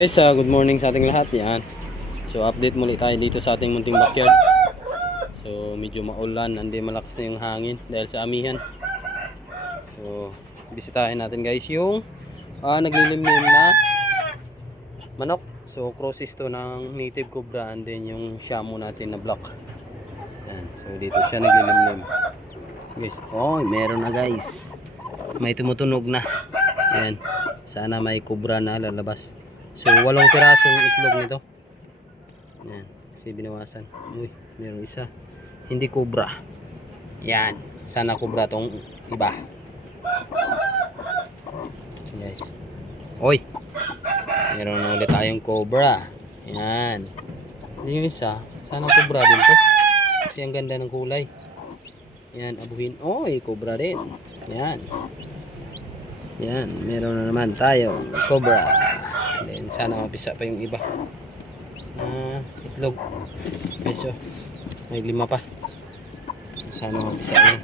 Guys, good morning sa ating lahat. Yan. So, update muli tayo dito sa ating munting backyard. So, medyo maulan, hindi malakas na yung hangin dahil sa amihan. So, bisitahin natin guys yung naglilimlim na manok. So, crosses to ng native cobra and then yung shamu natin na black. Yan. So, dito siya naglilimlim. Guys, oh, meron na guys. May tumutunog na. Yan. Sana may cobra na lalabas. So, 8 pirasong itlog nito. Yan. Kasi binawasan. Uy, meron isa. Hindi cobra. Yan. Sana cobra tong iba. Guys. Uy. Meron na ulit tayong cobra. Yan. Hindi yung isa. Sana cobra din to. Kasi ang ganda ng kulay. Yan. Abuhin. Uy, cobra din. Yan. Yan. Meron na naman tayong cobra. Then sana mapisa pa yung iba. Itlog. Guys, oh. May 5 pa. Sana mapisa na.